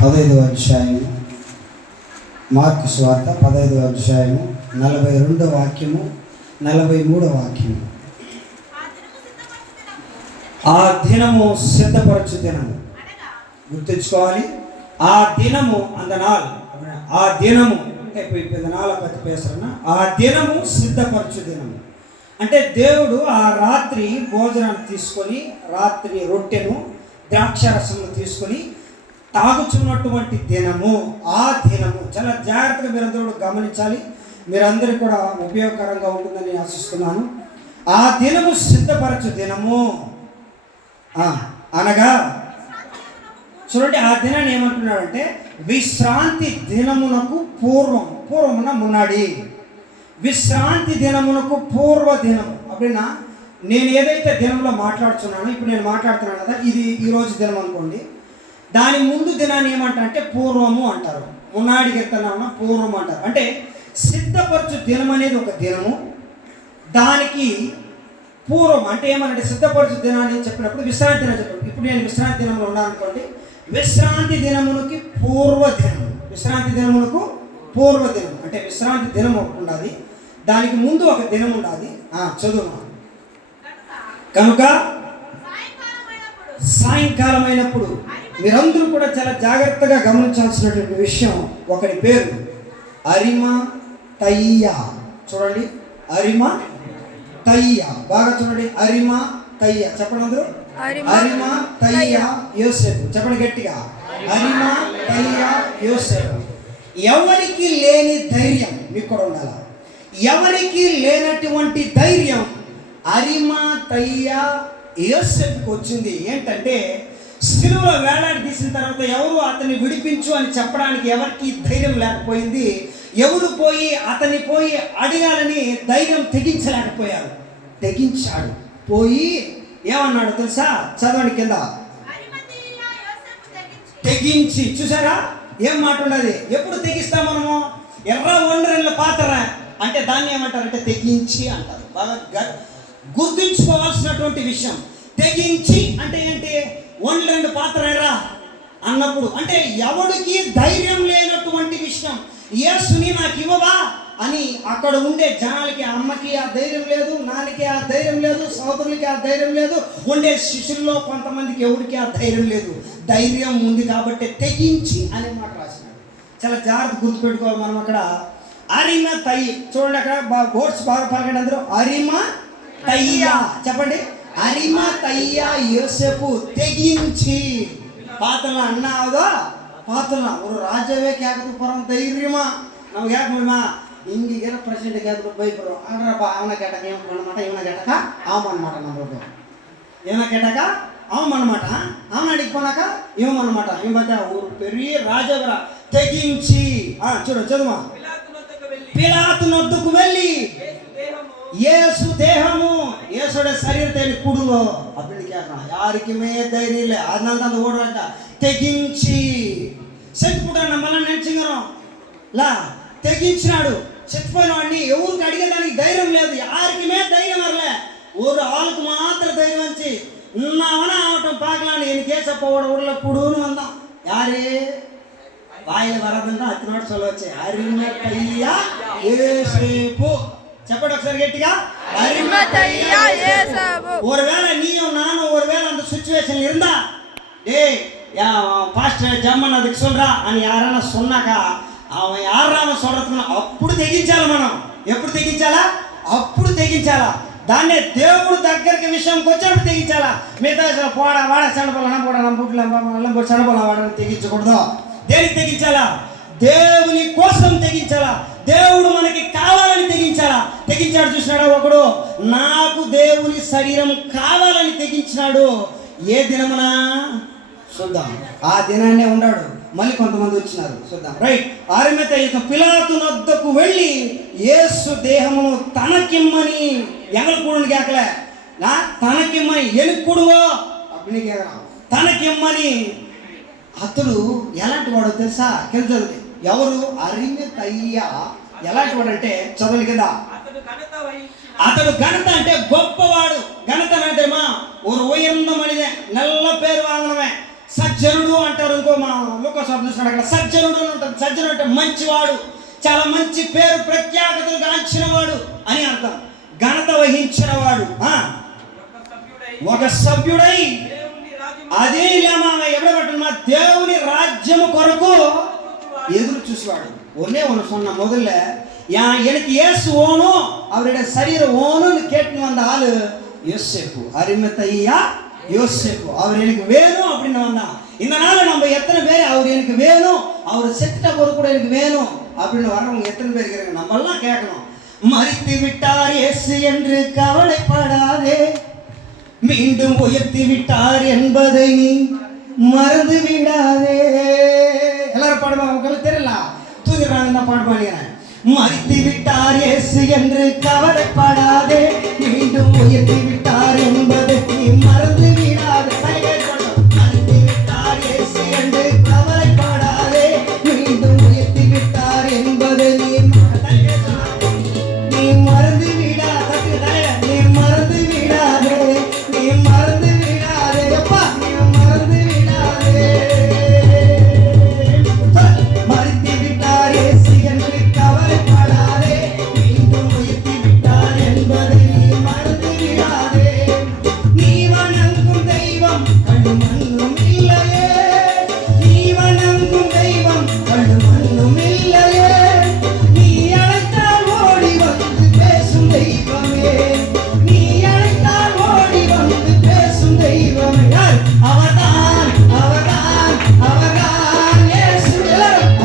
15వ అధ్యాయము, మార్కు సువార్త 15వ అధ్యాయము 42వ వాక్యము 43వ వాక్యము. ఆ దినము సిద్ధపరచు దినము. గుర్తుంచుకోవాలి, ఆ దినము అంత నాள், ఆ దినము అంటే ఇప్పుడు నాలుగు పత్తి పేసరన్న, ఆ దినము సిద్ధపరచు దినము అంటే దేవుడు ఆ రాత్రి భోజనాన్ని తీసుకొని, రాత్రి రొట్టెను ద్రాక్షారసము తీసుకొని తాగుచున్నటువంటి దినము. ఆ దినము చాలా జాగ్రత్తగా మీరందరూ గమనించాలి. మీరందరూ కూడా ఉపయోగకరంగా ఉంటుందని నేను ఆశిస్తున్నాను. ఆ దినము సిద్ధపరచు దినము అనగా చూడండి, ఆ దినాన్ని ఏమంటున్నాడంటే విశ్రాంతి దినమునకు పూర్వమున మున్నాడి. విశ్రాంతి దినమునకు పూర్వ దినము. అప్పుడైనా నేను ఏదైతే దినంలో మాట్లాడుతున్నానో, ఇప్పుడు నేను మాట్లాడుతున్నాను కదా, ఇది ఈరోజు దినం అనుకోండి. దాని ముందు దినాన్ని ఏమంటారంటే పూర్వము అంటారు. మున్నాడి కీర్తన పూర్వం అంటారు. అంటే సిద్ధపరచు దినం అనేది ఒక దినము, దానికి పూర్వం అంటే ఏమనంటే సిద్ధపరచు దినాన్ని చెప్పినప్పుడు విశ్రాంతి దినం చెప్పినప్పుడు, ఇప్పుడు నేను విశ్రాంతి దినంలో ఉన్నాను అనుకోండి, విశ్రాంతి దినమునకి పూర్వదినం. విశ్రాంతి దినమునకు పూర్వదినం అంటే విశ్రాంతి దినం ఒకటి ఉండాలి, దానికి ముందు ఒక దినం ఉండాలి. చదువు. కనుక సాయంకాలం అయినప్పుడు మీరందరూ కూడా చాలా జాగ్రత్తగా గమనించాల్సినటువంటి విషయం, ఒకటి పేరు అరిమతయ్య. చూడండి, అరిమతయ్య, బాగా చూడండి. అరిమతయ్య చెప్పండి అందరూ. అరిమతయ్య యోసేపు చెప్పండి గట్టిగా. అరిమతయ్య యోసేపు. ఎవరికి లేని ధైర్యం మీకు కూడా ఉండాలి. ఎవరికి లేనటువంటి ధైర్యం అరిమతయ్య యోసేపుకి వచ్చింది. ఏంటంటే సిలువ వేలాడి తీసిన తర్వాత ఎవరు అతన్ని విడిపించు అని చెప్పడానికి ఎవరికి ధైర్యం లేకపోయింది. ఎవరు అతన్ని పోయి అడగాలని ధైర్యం తెగించలేకపోయారు. తెగించాడు. పోయి ఏమన్నాడు తెలుసా? చదవండి కింద. తెగించి. చూసారా ఏం మాట ఉండదు. ఎప్పుడు తెగిస్తాం మనము? ఎర్ర ఒండ్రెళ్ళ పాత్ర అంటే దాన్ని ఏమంటారంటే తెగించి అంటారు. బాగా గుర్తుంచుకోవాల్సినటువంటి విషయం. తెగించి అంటే ఏంటి? ఒండ్రెండు పాత్ర ఎర్రా అన్నప్పుడు అంటే ఎవడికి ధైర్యం లేనటువంటి విషయం. యేసుని నాకు ఇవ్వవా అని అక్కడ ఉండే జనాలకి, అమ్మకి ఆ ధైర్యం లేదు, నాన్నకి ఆ ధైర్యం లేదు, సోదరులకి ఆ ధైర్యం లేదు, ఉండే శిష్యుల్లో కొంతమందికి ఎవరికి ఆ ధైర్యం లేదు. ధైర్యం ఉంది కాబట్టి తెగించి అనే మాట రాసినాడు. చాలా జాగ్రత్త గుర్తుపెట్టుకోవాలి మనం. అక్కడ అరిమతయ్య చూడండి, అక్కడ ఓట్స్ బాగా పలకండి అందరూ. అరిమతయ్య చెప్పండి. అరిమతయ్య యోసేపు తెగించి ಪಾತಲ್ಲ ಅಣ್ಣ ಹೌದಾ ಪಾತಲ್ಲ ಅವರು ರಾಜ್ಯವೇ ಕೇಳಕುಪುರಂ ಧೈರ್ಯಮ ನಾವು ಯಾಕೆ ನೋಡಮ್ಮ ಹಿಂಗಿಗೆಲ್ಲ ಪ್ರೆಸಿಡೆಂಟ್ ಕೇಳಿದ್ರು ಬೈಬರು ಅಂದ್ರಪ್ಪ ಅವನ ಕೇಟಕ ఏమన్నమాట ಇವನ కేటక అవమన్నమాట నమ్మదు ఏమన కేటక అవమన్నమాట అవన అడిగిపోనాక ఏమన్నమాట ఈ మధ్య ఊరు పెరిగి రాజవర తెగించి చూడు చదువు పిలాతు నొద్దకు వెళ్ళి యేసు దేహము యేసుడ శరీరతేని కుడుగో அப்படின்னு கேட்கறான். யாருக்குமே தைரியம் இல்லை. அதனால தான் அந்த ஓடுறாங்க. తెగించి చచ్చిపోతాడు நம்மள நினைச்சுக்கிறோம் లా తెగించినాడు. చచ్చిపోయిన వాడిని ఎవరికి అడిగేదానికి ధైర్యం లేదు. யாருக்குமே ధైర్యం வரல. ஒரு ஆளுக்கு மாத்திரம் தைரியம் வந்துச்சு. இன்னவனா ஆகட்டும் பார்க்கலான்னு எனக்கு ஏசப்போட உள்ள குடுன்னு வந்தான். யாரு வாயில வரதுன்னா அத்தனோட சொல்ல வச்சு அரிமతయ్య యేసేపు చెప్పండి ఒకసారి గట్టిగా. అరిమతయ్య యేసేపు. ஒருவேளை நீயும் நானும் ஒருவேளை அந்த சிச்சுவேஷன்ல இருந்தா டேய் பாஸ்டர் ஜம்மன் அதுக்கு சொல்றா అని யாரான சொன்னாக்கா அவன் யாரான சொல்றதுக்கு అప్పుడు తెగించాలి మనం. ఎప్పుడు తెగించాలా? అప్పుడు తెగించాలా. దాన్నే దేవుడు దగ్గరికి విషయంకి వచ్చినప్పుడు తెగించాలా. మిగతా పోడా వాడ సడపలన పోడా బుట్ల సడపల వాడని తెగించకూడదు. దేనికి తెగించాలా? దేవుని కోసం తెగించాలా. దేవుడు మనకి కావాలని తెగించాలా. తెగించాడు. చూసినాడు ఒకడు, నాకు దేవుని శరీరం కావాలని తెగించినాడు. ఏ దినమునా చూద్దాం. ఆ దినాన్నే ఉన్నాడు. మళ్ళీ కొంతమంది వచ్చినారు చూద్దాం. రైట్. అరిమతయ్య పిలాతు నొద్దకు వెళ్ళి యేసు దేహమును తనకిమ్మని ఎంగలకూడని కేకలే తనకిమ్మని ఎనుక్కుడువో అప్పుడు కేకరా తనకిమ్మని. అతడు ఎలాంటి వాడో తెలుసా? కింద ఎవరు? అరిమతయ్య ఎలాంటి వాడు అంటే చదువులు కింద అతడు ఘనత అంటే గొప్పవాడు. ఘనత అంటే ஒரு உயர்ந்த மனிதன், நல்ல பேர் வாங்கினவன், సజ్జనుడు అంటారు. ఇంకో మా లోకస్వామి చూసినాడు అక్కడ సజ్జనుడు అని ఉంటారు. సజ్జనుడు అంటే మంచివాడు, చాలా మంచి పేరు ప్రఖ్యాతలు గాంచిన వాడు అని అర్థం. ఘనత వహించిన వాడు, ఒక సభ్యుడై అదే ఎవడబట్టు దేవుని రాజ్యము కొరకు ఎదురు చూసేవాడు. ஒன்னே ஒன்று சொன்ன முதல்ல எனக்கு இயேசு ஓணும், அவருடைய சரீரம் ஓணும்னு கேட்டுன்னு வந்த ஆளு யோசேப்பு, அரிமத்தையா யோசேப்பு. அவர் எனக்கு வேணும் அப்படின்னு வந்தான். இந்த நாள் நம்ம எத்தனை பேர் அவர் எனக்கு வேணும், அவர் செத்த பொருள் கூட எனக்கு வேணும் அப்படின்னு வர்றவங்க எத்தனை பேர் இருக்கிறாங்க? நம்ம எல்லாம் கேட்கணும். மரித்து விட்டார் இயேசு என்று கவலைப்படாதே, மீண்டும் உயர்த்தி விட்டார் என்பதை நீ மறந்து விடாதே. எல்லாரும் பாடுவாங்க, உங்களுக்கு தெரியல, தூங்கிடுறாங்க தான் பாடுவாங்க. மரித்து விட்டார் இயேசு என்று கவலைப்படாதே, மீண்டும் உயர்த்தி விட்டார் என்பதை நீ மறந்து விடாதே. மரித்து விட்டார் இயேசு என்று கவலைப்படாதே, மீண்டும் உயர்த்தி விட்டார் என்பதை நீ மறந்து விடாதே, நீ மறந்து விடாதே, நீ மறந்து விடாதே, அப்பா நீ மறந்து விடாதே. மறித்து விட்டார் இயேசு என்று கவலைப்படாதே, மீண்டும் உயர்த்தி விட்டார் என்பதை நீ மறந்து விடாதே. நீ வணங்கும் தெய்வம் கண்டு மண்ணும் இல்லையே, நீ வணங்கும் தெய்வம் கண்டு மண்ணும் இல்லையே, நீ அழைத்தால் ஓடி வந்து பேசும் தெய்வமே, நீ அழைத்தால் ஓடி வந்து பேசும் தெய்வமே. அவர்தான் அவர்தான் அவர்தான் இயேசு,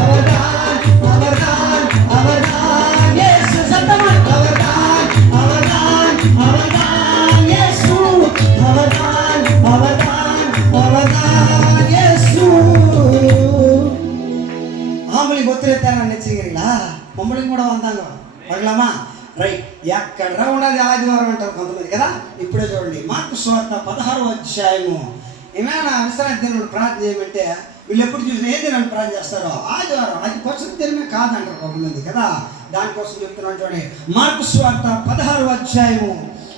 அவர்தான் அவர்தான் அவர்தான் இயேசு. சத்தமாய் அவர்தான் அவர்தான் அவர்தான் இயேசு, அவர்தான் அவர்தான் அவர்தான் இயேசு. ஆம்பளைக்கு ஒத்துழைத்தார நினைச்சுக்கிறீங்களா? பொம்பளைக்கு కూడా వందాங்க పడలామా? రైట్. ఎక్కడ ఉన్నది ఆదివారం అంటారు కొంతమంది కదా. ఇప్పుడే చూడండి, మార్కు సువార్త 16వ అధ్యాయము. ఏమైనా విశ్రాంతి దినం ప్రార్థన చేయమంటే వీళ్ళు ఎప్పుడు చూసినా ఏ దినాన్ని ప్రార్థన చేస్తారో ఆదివారం. అది కొత్త దినమే కాదంటారు కొంతమంది కదా. దానికోసం చెప్తున్నాను చూడండి, మార్కు సువార్త 16వ అధ్యాయము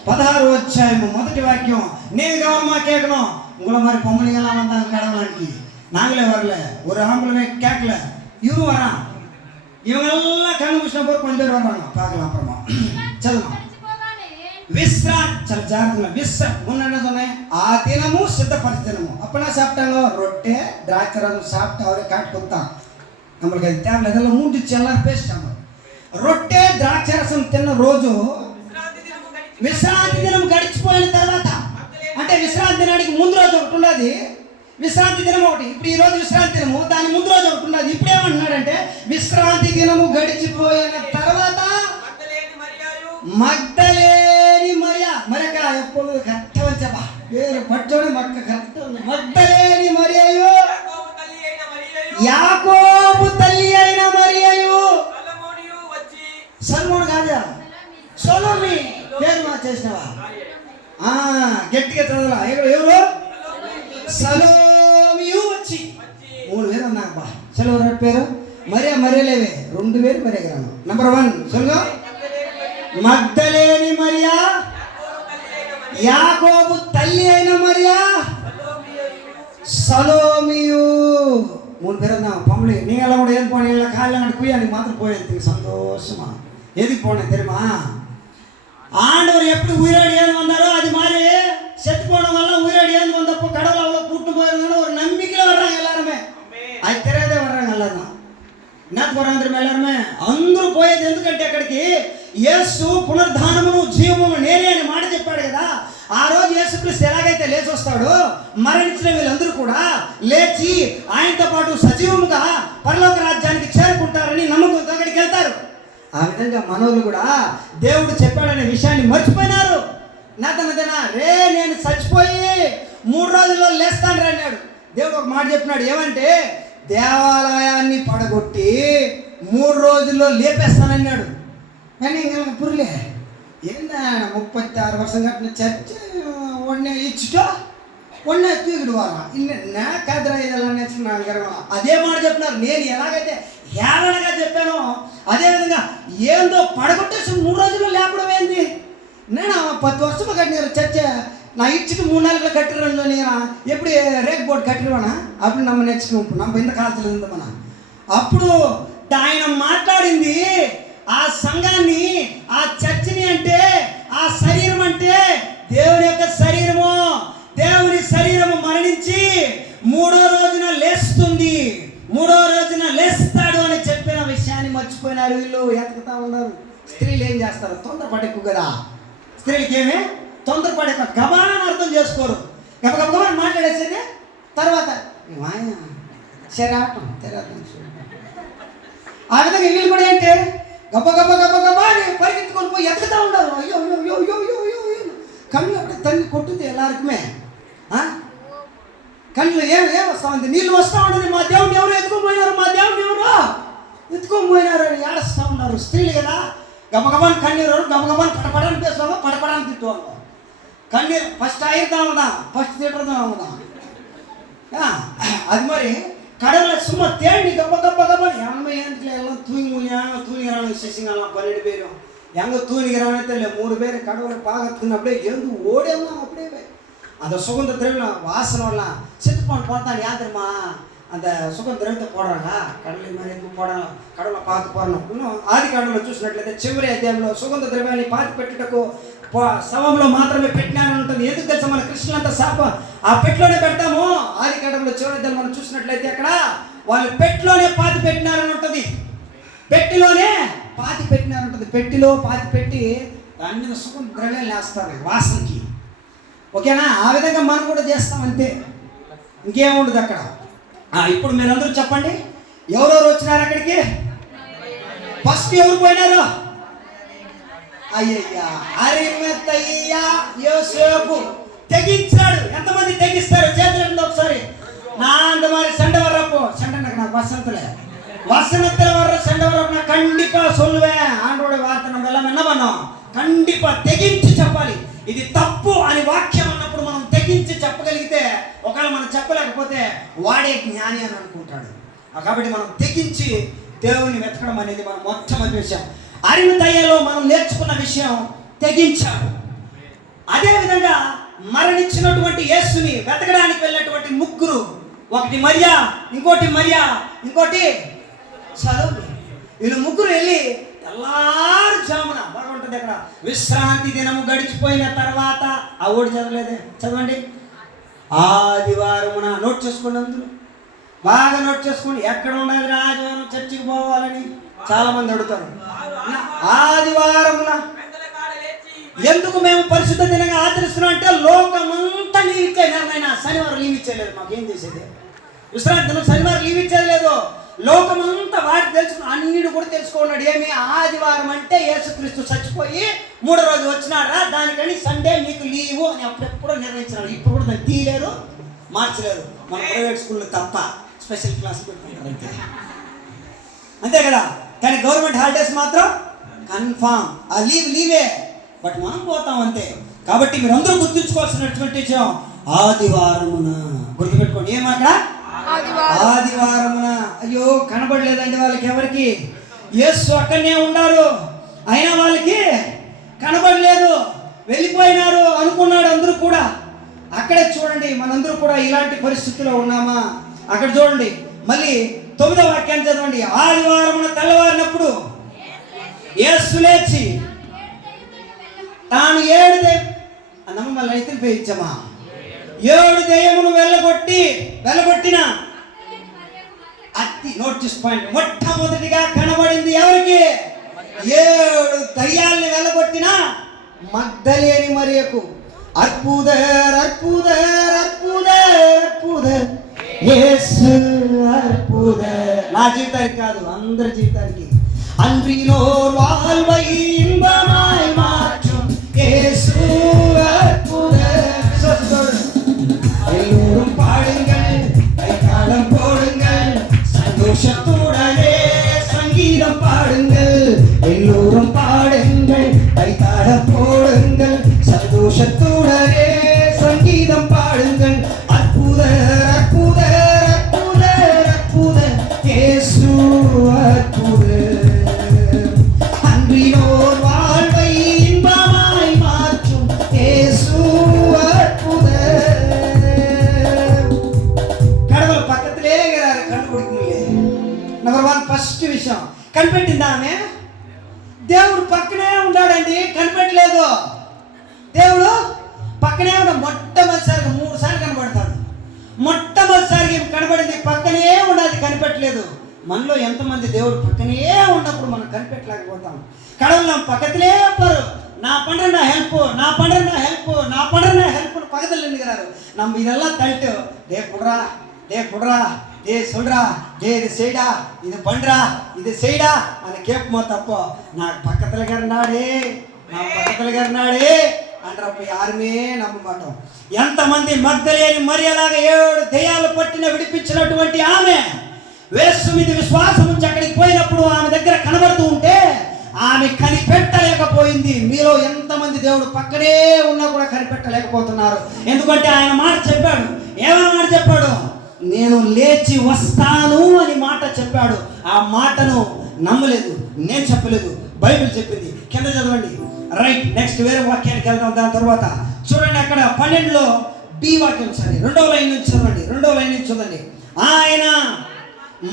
16వ అధ్యాయము మొదటి వాక్యం. నేను கவனமா கேட்கணும், உங்களை மாதிரி பொம்பளைங்கெல்லாம் வந்தாங்க கடவுளாనికి. நாங்களே வரல, ஒரு ஆம்பளை கேட்கல, இவரும் வரான். இவங்கெல்லாம் கண்ணு முடிச்சின போது கொஞ்சம் பேர் வர்றாங்க, பார்க்கலாம் அப்புறமா. చదువు. விஸ்ராந்தி, చాలా జాగ్రత్తగా முன்ன என்ன சொன்னேன், ఆ దినము సిద్ధపరిచనము. అప్పుడే சாப்பிட்டாங்க ரொட்டே திராட்சரசம் சாப்பிட்டு அவரே காட்டு கொடுத்தான். நம்மளுக்கு అది தேவை, இதெல்லாம் மூஞ்சிச்சு எல்லாரும் பேசிட்டாங்க. రొట్టె ద్రాక్షరసం తిన్న రోజు విశ్రాంతి దినం గడిచిపోయిన తర్వాత, అంటే విశ్రాంతి దినానికి ముందు రోజు ఒకటి ఉన్నది, విశ్రాంతి దినం ఒకటి. ఇప్పుడు ఈ రోజు విశ్రాంతి దినము, దాని ముందు రోజు ఒకటి ఉన్నది. ఇప్పుడు ఏమంటున్నాడంటే విశ్రాంతి దినము గడిచిపోయిన తర్వాత మగ్దలేని మరియా, మరొక ఎప్పుడు కరెక్ట్ వచ్చాపా పేరు పట్టుని మక్క కరెక్ట్. మగ్దలేని మరియయు, యాకోబు తల్లి అయిన మరియయు, సల్మోను కాదా, సొలొమి పేరు మార్చేసినవా? గట్టిగా చదవాలా? ఎవరు? సలోమియు వచ్చి. 3 పేరు అన్నాక సెలవు పేరు మరియా, మరియలేవే 2 పేరు మరియా గ్రామం. నంబర్ 1 சொல்லுங்க, మగ్దలేని మరియా, యాకోబు తల్లి అయిన మరియా, సలోమియు. 3 பேர் தான் பொம்பளை. நீங்களாம் கூட ஏன் போனீங்களா? காலையில் குய்யாనికి மாத்திரம் போயிருந்தீங்க சந்தோஷமா. எதுக்கு போனேன் தெரியுமா? ஆண்டவர் எப்படி உயிரோடு ஏந்து வந்தாரோ அது மாதிரி செத்து போனவங்கெல்லாம் உயிரோடு ஏந்து வந்தப்போ கடவுள் அவ்வளோ கூட்டு போயிருந்தாலும் ஒரு நம்பிக்கையில் வர்றாங்க எல்லாருமே. అది తెలియదే வர்றாங்க எல்லாரும். என்ன போறாங்க தெரியுமா? எல்லாருமே అందరూ పోయేది ఎందుకంటే అక్కడికి యేసు పునరుద్ధానమును జీవమును నేనే అని మాట చెప్పాడు కదా. ఆ రోజు యేసుక్రీస్తు ఎలాగైతే లేచి వస్తాడో, మరణించిన వీళ్ళందరూ కూడా లేచి ఆయనతో పాటు సజీవముగా పరలోక రాజ్యానికి చేరుకుంటారని నమ్మకంతో అక్కడికి వెళ్తారు. ఆ విధంగా మనోళ్ళు కూడా దేవుడు చెప్పాడనే విషయాన్ని మర్చిపోయినారు. నాతనదనా రే నేను చచ్చిపోయి 3 రోజుల్లో లేస్తాను అన్నాడు. దేవుడు ఒక మాట చెప్పినాడు, ఏమంటే దేవాలయాన్ని పడగొట్టి 3 రోజుల్లో లేపేస్తానన్నాడు. కానీ ఇంకా పురులే ఏందా 36 வருஷம் கட்டின சர்ச்சு ஒன்னே ఇచ్చుటో ஒன்னே తూగిడువారా ఇన్న కాదరా இதெல்லாம் నేర్చుకున్నాను. అదే మాట చెప్తున్నారు. నేను ఎలాగైతే హేళనగా చెప్పానో అదే విధంగా ఏందో పడగొట్టేసి 3 రోజుల్లో లేపడం ఏంది? నేను 10 வருஷமா కట్టిన చర్చ నా ఇచ్చిட்டு 3 நாளுக்குள்ள கட்டுறேன்னு நீங்க எப்படி రేక్ బోర్డు కట్టిరవనా అప్పుడు నమ్మ నేర్చుకున్నాం నమ్మ ఇంత కాల్చలేదు మన అప్పుడు ఆయన మాట్లాడింది ఆ సంఘాన్ని ఆ చర్చిని అంటే ఆ శరీరం అంటే దేవుని యొక్క శరీరము. దేవుని శరీరము మరణించి 3వ రోజున లేస్తుంది, 3వ రోజున లేస్తాడు అని చెప్పిన విషయాన్ని మర్చిపోయినారు వీళ్ళు. ఎత్తుకుతా ఉన్నారు. స్త్రీలు ఏం చేస్తారు? తొందరపడి ఎక్కువ కదా. స్త్రీలకి ఏమే తొందరపడే గబాన్ అర్థం చేసుకోరు. గబగబని మాట్లాడేసేది తర్వాత శరాటం తెరాటం. ఆ విధంగా వీళ్ళు కూడా ఏంటి గబగబా అని పరిగెత్తుకొని పోయి ఎత్తుకుతా ఉండరు. అయ్యో అయ్యో అయ్యో అయ్యో అయ్యో అయ్యో కళ్ళు అప్పుడే తల్లి కొట్టుద్ది ఎల్లరికమే. కళ్ళు ఏం వస్తా ఉంది, నీళ్ళు వస్తూ ఉండదు. మా దేవుడిని ఎవరు ఎత్తుకోపోయినారు, మా దేవుడిని ఎవరు ఎత్తుకోపోయినారు అని ఏడుస్తూ ఉన్నారు. స్త్రీలు కదా గబగబాన్ని కన్నీరు, గబగబాన్ని పడపడానికి వేసుకోవడం, పడపడానికి తిట్టుకోవాలి. కన్నీరు ఫస్ట్ అయిద్దాం ఉందా, ఫస్ట్ తిట్టడం ఉందా. அது மாதிரி கடவுளை சும்மா தேடி கப்ப எல்லாம் தூங்கிக்கிறாங்க. சிசிங்கெல்லாம் 12 பேரும் எங்கே தூங்கிக்கிறாங்கன்னு தெரியல. 3 பேர் கடவுளை பார்க்கறதுன்னு அப்படியே எழுந்து ஓடியெல்லாம் அப்படியே அந்த சுகந்த திரவியம் வாசனம்லாம் செத்துப்பான் பார்த்தான். ஏன் தெரியுமா அந்த சுகந்த திரவியத்தை போடுறாங்க கடவுளை மாதிரி எதுவும் போடுறாங்க. கடவுளை பார்த்து போடணும். இன்னும் ఆది కాండంలో చూసినట్లయితే చివరి అధ్యాయంలో సుగంధ ద్రవ్యాన్ని పాతి పెట్టుటకు శవంలో మాత్రమే పెట్టినారని ఉంటుంది. ఎందుకు తెలుసా? మన కృష్ణులంతా శాప ఆ పెట్టిలోనే పెడతాము. ఆది కాండంలో చివరి అధ్యాయం మనం చూసినట్లయితే అక్కడ వాళ్ళు పెట్టిలోనే పాతి పెట్టినారని ఉంటుంది. పెట్టిలోనే పాతి పెట్టినారని ఉంటుంది. పెట్టిలో పాతి పెట్టి దాని మీద సుగంధ ద్రవ్యాలు వేస్తారు వాసనకి. ఓకేనా? ఆ విధంగా మనం కూడా చేస్తాం అంతే, ఇంకేముండదు అక్కడ. ఇప్పుడు మీరందరూ చెప్పండి, ఎవరెవరు వచ్చినారు అక్కడికి? ఫస్ట్ ఎవరు పోయినారు? అయ్యయ్యా అరిమతయ్య యోసేపు తెగించాడు. ఎంతమంది తెగిస్తారు? చేతులండి ఒకసారి. నా అంత మరి సండవరపు సండనకు నాకు வசனத்தில் வர்ற சண்டை வர கண்டிப்பா சொல்லுவேன். ஆண்டோட வார்த்தை நம்ம எல்லாம் என்ன பண்ணோம்? கண்டிப்பா తెగించి చెప్పాలి. ఇది తప్పు అని వాక్యం అన్నప్పుడు మనం తెగించి చెప్పగలిగితే, ఒకవేళ మనం చెప్పలేకపోతే వాడే జ్ఞాని అని అనుకుంటాడు. కాబట్టి మనం తెగించి దేవుని వెతకడం అనేది మనం మొట్టమొదటి విషయం. అరిమతయ్యలో మనం నేర్చుకున్న విషయం తెగించాడు. అదేవిధంగా మరణించినటువంటి యేసుని వెతకడానికి వెళ్ళినటువంటి ముగ్గురు, ఒకటి మరియా, ఇంకోటి చదువు. వీళ్ళు ముగ్గురు వెళ్ళి తెల్లారుజామున బాగుంటుంది అక్కడ విశ్రాంతి దినము గడిచిపోయిన తర్వాత, ఆ ఓడి చదవలేదే, చదవండి. ఆదివారమున నోట్ చేసుకోండి, అందరూ బాగా నోట్ చేసుకోండి. ఎక్కడ ఉన్నది రాజవారం చర్చికి పోవాలని చాలా మంది అడుగుతారు. ఆదివారమున ఎందుకు మేము పరిశుద్ధ దినంగా ఆచరిస్తున్నాం అంటే, లోకమంతా లీవ్ ఇచ్చేది. శనివారం లీవ్ ఇచ్చేయలేదు. మాకేం చేసేది? విశ్రాంతి దినం శనివారం లీవ్ ఇచ్చేది లేదు. లోకమంతా వాటి తెలుసుకుని అన్నిటి కూడా తెలుసుకున్నాడు. ఏమి? ఆదివారం అంటే యేసుక్రీస్తు చచ్చిపోయి 3వ రోజు వచ్చినాడా, దానికని సండే మీకు లీవు అని అప్పుడెప్పుడో నిర్ణయించినాడు. ఇప్పుడు కూడా దాన్ని తీయలేరు, మార్చలేరు. మన ప్రైవేట్ స్కూల్లో తప్ప స్పెషల్ క్లాసులు పెట్టుకుంటారు అంతే కదా. కానీ గవర్నమెంట్ హాలిడేస్ మాత్రం కన్ఫామ్. ఆ లీవే, బట్ మనం పోతాం అంతే. కాబట్టి మీరు అందరూ గుర్తుంచుకోవాల్సినటువంటి విషయం ఆదివారమున. గుర్తుపెట్టుకోండి. ఏమాట? ఆదివారమున. అయ్యో కనబడలేదండి వాళ్ళకి, ఎవరికి? యేసు అక్కడనే ఉన్నారు, అయినా వాళ్ళకి కనబడలేదు, వెళ్ళిపోయినారు అనుకున్నాడు అందరూ కూడా. అక్కడే చూడండి, మనందరూ కూడా ఇలాంటి పరిస్థితుల్లో ఉన్నామా? అక్కడ చూడండి, మళ్ళీ 9వ వాక్యాన్ని చదవండి. ఆదివారమున తెల్లవారినప్పుడు యేసు లేచి తాను 7 మళ్ళీ రైతులు పేయించమా 7 దెయ్యమును వెళ్ళగొట్టిన అతి నోటీస్ పాయింట్. మొట్టమొదటిగా కనబడింది ఎవరికి? 7 దయ్యాల్ని వెళ్ళగొట్టిన మగ్దలేని మరియకు. అద్భుతర్ అద్భుతర్ అద్భుతర్ అద్భుతర్ యేసు అద్భుతర్. నా జీవితానికి కాదు, అందరి జీవితానికి. அன்றினோர் வாழ்வை இன்பமாய் மாற்றும் இயேசு அற்புதர். எல்லோரும் பாடுங்கள், கைத்தாளம் போடுங்கள், சந்தோஷத்துடனே சங்கீதம் பாடுங்கள். எல்லோரும் பாடுங்கள், கைத்தாளம் போடுங்கள், சந்தோஷத்துடனே சங்கீதம் பாடுங்கள். அற்புதர் அற்புதர் அற்புதர் அற்புதர் இயேசு அற்புதர். வாழ்வை இன்பமாய் மாற்றும் இயேசு నెంబర్ 1 ఫస్ట్ విషయం కనిపెట్టిందా ఆమె? దేవుడు పక్కనే ఉన్నాడండి, కనిపెట్టలేదు. దేవుడు పక్కనే ఉన్నాడు. మొట్టమొదటిసారిగా 3 సార్లు కనబడతాడు. మొట్టమొదటిసారిగా కనబడింది పక్కనే ఉన్నది, కనిపెట్టలేదు. మనలో ఎంతమంది దేవుడు పక్కనే ఉన్నప్పుడు మనం కనిపెట్టలేకపోతాం. కడవలో పక్కతలే పరు నా పండ్ర నా హెల్ప్, నా పండ్ర నా హెల్ప్, నా పండ్ర నా హెల్ప్ పక్కతలు ఎందుకురారు. நம்ம இதெல்லாம் தள்ளிட்டு டே புடுறா டே சொல்றா டே இது செய்டா இது பண்றா இது செய்டா అని కేపమో తప్ప నాకు పక్కతలుగా ఉన్నాడే, నా పక్కతలుగా ఉన్నాడే అంటారప్పుడు యారుమే నమ్మ మాటం. ఎంతమంది మగ్దలేని మరియలాగా 7 దెయ్యాలు పట్టిన విడిపించినటువంటి ఆమె యేసు మీద విశ్వాసం ఉంచి అక్కడికి పోయినప్పుడు ఆమె దగ్గర కనబడుతూ ఉంటే ఆమె కనిపెట్టలేకపోయింది. మీలో ఎంతమంది దేవుడు పక్కనే ఉన్నా కూడా కనిపెట్టలేకపోతున్నారు? ఎందుకంటే ఆయన మాట చెప్పాడు. ఏమన్నా మాట చెప్పాడు? నేను లేచి వస్తాను అని మాట చెప్పాడు. ఆ మాటను నమ్మలేదు, నేను చెప్పలేదు, బైబిల్ చెప్పింది. కింద చదవండి. రైట్, నెక్స్ట్ వేరే వాక్యానికి వెళ్దాం. దాని తర్వాత చూడండి, అక్కడ 12లో బి వాక్యం, సరే 2వ లైన్ నుంచి చదవండి. 2వ లైన్ నుంచి చదవండి. ఆయన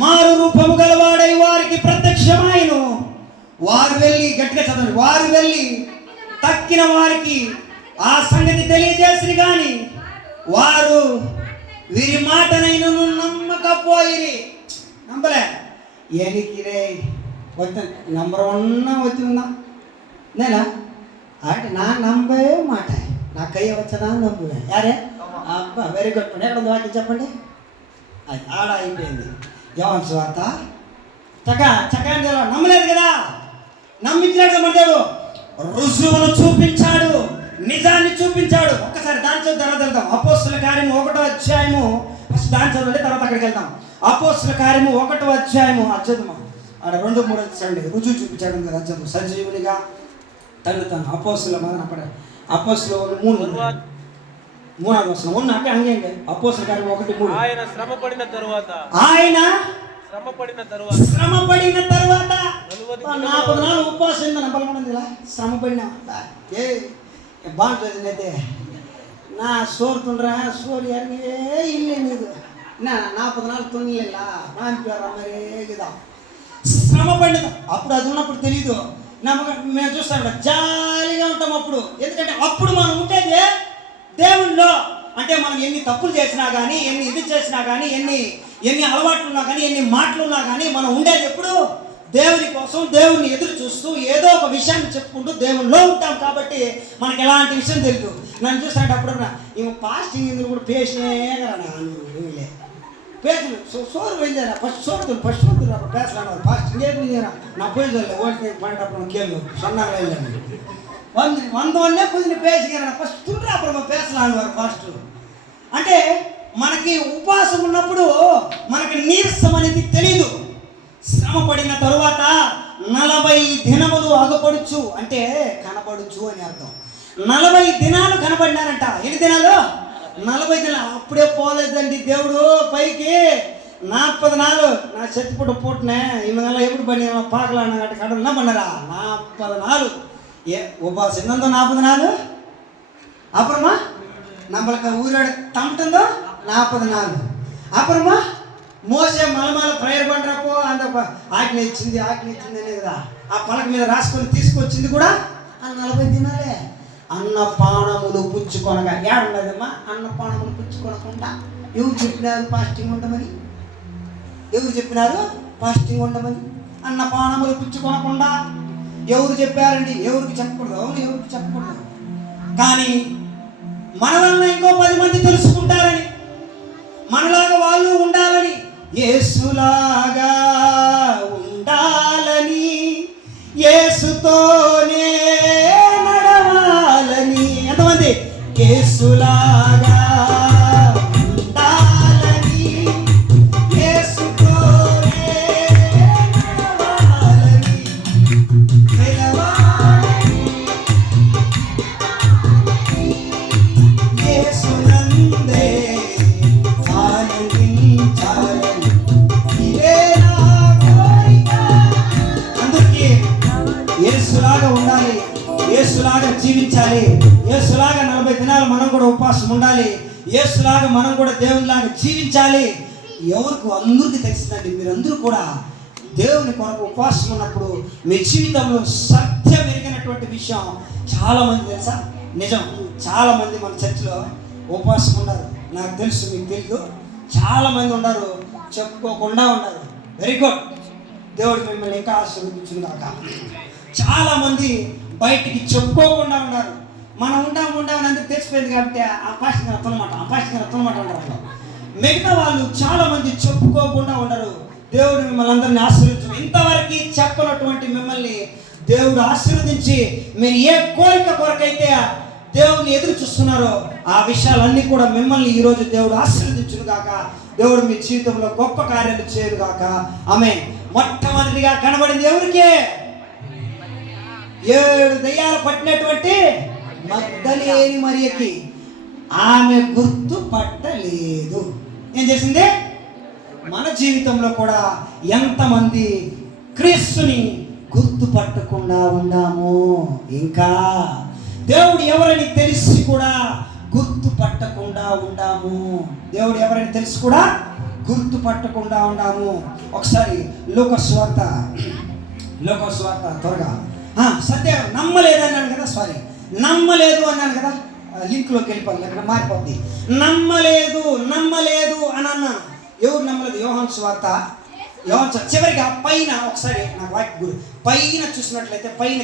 మారు రూపము గలవాడై వారికి ప్రత్యక్షమాయను. వారు వెళ్ళి, గట్టిగా చదవండి, వారు వెళ్ళి తక్కిన వారికి ఆ సంగతి తెలియజేసి కానీ వారు వీరి మాటనైనను నమ్మకపోయిరి. నమ్మలే. ఎనికిరే వచ్చి నంబర్ 1 వచ్చిందా నేనా అంటే నా నంబే మాట నా కయ్య వచ్చదా నమ్మువే యారే అబ్బా వెరీ గుడ్. ఎక్కడ వాక్యం చెప్పండి. అది ఆడ అయిపోయింది. యోహాను సువార్త చక్కగా నమ్మలేదు కదా, నమ్మించినట్టు మంటాడు. రుజువును చూపించాడు, నిజాన్ని చూపించాడు. ఒక్కసారి దాని తర్వాత వెళ్దాం. అపోస్తుల కార్యము 1వ అధ్యాయము, ఫస్ట్ దాని చదవండి, తర్వాత అక్కడికి వెళ్దాం. అపోస్తుల కార్యము 1వ అధ్యాయము అధ్యయము ఆడ 2, 3 చదవండి. రుజువు చూపించాడు కదా అధ్యయము సజీవునిగా తను అపోస్తుల మదన పడ అపోస్తుల 3వ వచనం ఉన్నాక అంగే అపోస్తుల కార్యము 1:3 ఆయన శ్రమపడిన తరువాత 40 నాలుగు ఉపవాసం బలపడిందిలా శ్రమపడిన ఏ బాగుంటుంది. అయితే నా సోరుతుండ్రా సోరు ఎరగే ఇల్లే నీదు నా 40 నాలుగు తున్నలేలా మాంపారా మరే కదా శ్రమ పడినది. అప్పుడు అది ఉన్నప్పుడు తెలీదు. మేము చూస్తాం జాలీగా ఉంటాం అప్పుడు. ఎందుకంటే అప్పుడు మనం ఉండేది దేవుళ్ళో. అంటే మనం ఎన్ని తప్పులు చేసినా కానీ, ఎన్ని ఇది చేసినా కానీ, ఎన్ని అలవాట్లు ఉన్నా కానీ, ఎన్ని మాటలు ఉన్నా కానీ మనం ఉండేది ఎప్పుడు దేవుని కోసం, దేవుని ఎదురు చూస్తూ ఏదో ఒక విషయాన్ని చెప్పుకుంటూ దేవునిలో ఉంటాం. కాబట్టి మనకి ఎలాంటి విషయం తెలియదు. నన్ను చూసినట్టు అప్పుడు ఇవి పాస్టింగ్ ఇందులో కూడా పేసినే కదా పేసులు సోరు వెళ్ళారా ఫస్ట్ సోరుతుంది అప్పుడు పేసలు పాస్టింగ్ ఏమైనా నా పోయి ఓడితే పడేటప్పుడు కేళ్ళు సొన్నాగా వెళ్ళాను 100 కొద్దిని పేసిగా ఫస్ట్ తుండ్రా అప్పుడు పేసలు అనేవారు ఫస్ట్. అంటే మనకి ఉపవాసం ఉన్నప్పుడు మనకి నీరసం అనేది తెలీదు. శ్రమ పడిన తరువాత 40 దినములు అగపడుచు అంటే కనపడుచు అని అర్థం. 40 దినాలు కనపడినారంట. ఎన్ని దినాలు? 40 దినాలు. అప్పుడే పోలేదండి దేవుడు పైకి. 40 నాలు నా చెట్టుపుట్టు పుట్టినే ఇవన్నీ ఎప్పుడు పని పాకలాడిన గట్టి కడన్నా పడినారా 40 నాలు ఏ ఉపవాసం ఎంతో 40 నాలు. అప్పుడమ్మా நம்மளுக்கு ஊரோட தம்பிட்டந்தோ 40 நாள். அப்புறமா మోసే మలమాల ప్రేయర్ పడ్డరపో అంత ఆజ్ఞ ఇచ్చింది అనే కదా ఆ పలక మీద రాసుకొని తీసుకొచ్చింది కూడా ఆ 40 దినాలే. అన్నపానములు పుచ్చుకొనగా ఏడున్నదమ్మా అన్నపానములు పుచ్చుకొనకుండా ఎవరు చెప్పినారు ఫాస్టింగ్ ఉండమని? ఎవరు చెప్పినారు ఫాస్టింగ్ ఉండమని? అన్నపానములు పుచ్చుకొనకుండా ఎవరు చెప్పారండి? ఎవరికి చెప్పకూడదు. అవును, ఎవరికి చెప్పకూడదు. కానీ మన వలన ఇంకో 10 మంది తెలుసుకుంటారని, మనలాగా వాళ్ళు ఉండాలని, యేసులాగా ఉండాలని, యేసుతోనే నడవాలని. ఎంతమంది? యేసులాగా ఉండాలని, యేసుతోనే నడవాలని, యేసునందే ఆనందించాలని ఇదే నా కోరిక. అందుకే యేసులాగా ఉండాలి, యేసులాగా జీవించాలి, యేసులాగా 40 దినాలు మనం కూడా ఉపవాసం ఉండాలి, యేసులాగా మనం కూడా దేవునిలాగా జీవించాలి. ఎవరికి అందరికీ తెలిసిందండి. మీరందరూ కూడా దేవుని కొరకు ఉపవాసం ఉన్నప్పుడు మీ జీవితంలో సత్యం ఎరిగినటువంటి విషయం చాలామంది తెలుసా? నిజం, చాలామంది మన చర్చిలో ఉపవాసం ఉన్నారు. నాకు తెలుసు, మీకు తెలియదు. చాలామంది ఉన్నారు చెప్పుకోకుండా ఉన్నారు. Very good. దేవుడు మిమ్మల్ని ఇంకా ఆశీర్వదించును కాక. చాలామంది బయటికి చెప్పుకోకుండా ఉన్నారు. మనం ఉండామని అందరికి తెలిసిపోయింది కాబట్టి ఆ పాస్టర్ అత్తనమాట అంటారు. మిగతా వాళ్ళు చాలామంది చెప్పుకోకుండా ఉండరు. దేవుడు మిమ్మల్ని అందరినీ ఆశీర్వదించు. ఇంతవరకు చెప్పనటువంటి మిమ్మల్ని దేవుడు ఆశీర్వదించి మీరు ఏ కోరిక కొరకైతే దేవుని ఎదురు చూస్తున్నారో ఆ విషయాలన్నీ కూడా మిమ్మల్ని ఈరోజు దేవుడు ఆశీర్వదించును గాక. దేవుడు మీ జీవితంలో గొప్ప కార్యాలు చేయను గాక. ఆమేన్. మొట్టమొదటిగా కనబడింది ఎవరికే? 7 దయ్యాలు పట్టినటువంటి మగ్దలేని మరియకి. ఆమె గుర్తుపట్టలేదు. ఏం చేసింది? మన జీవితంలో కూడా ఎంతమంది క్రీస్తుని గుర్తుపట్టకుండా ఉన్నాము? ఇంకా దేవుడు ఎవరని తెలిసి కూడా గుర్తుపట్టకుండా ఉండాము. దేవుడు ఎవరని తెలిసి కూడా గుర్తుపట్టకుండా ఉన్నాము. ఒకసారి లోకస్వార్త త్వరగా. సత్య నమ్మలేదు అన్నాను కదా, నమ్మలేదు అన్నాను కదా, లింక్లోకి వెళ్ళిపోవాలి, అక్కడ మారిపోద్ది. నమ్మలేదు అని అన్నాను. ఎవరు నమ్మలేదు? యోహాను సువార్త చివరిగా పైన ఒకసారి నా వాక్య పైన చూసినట్లయితే పైన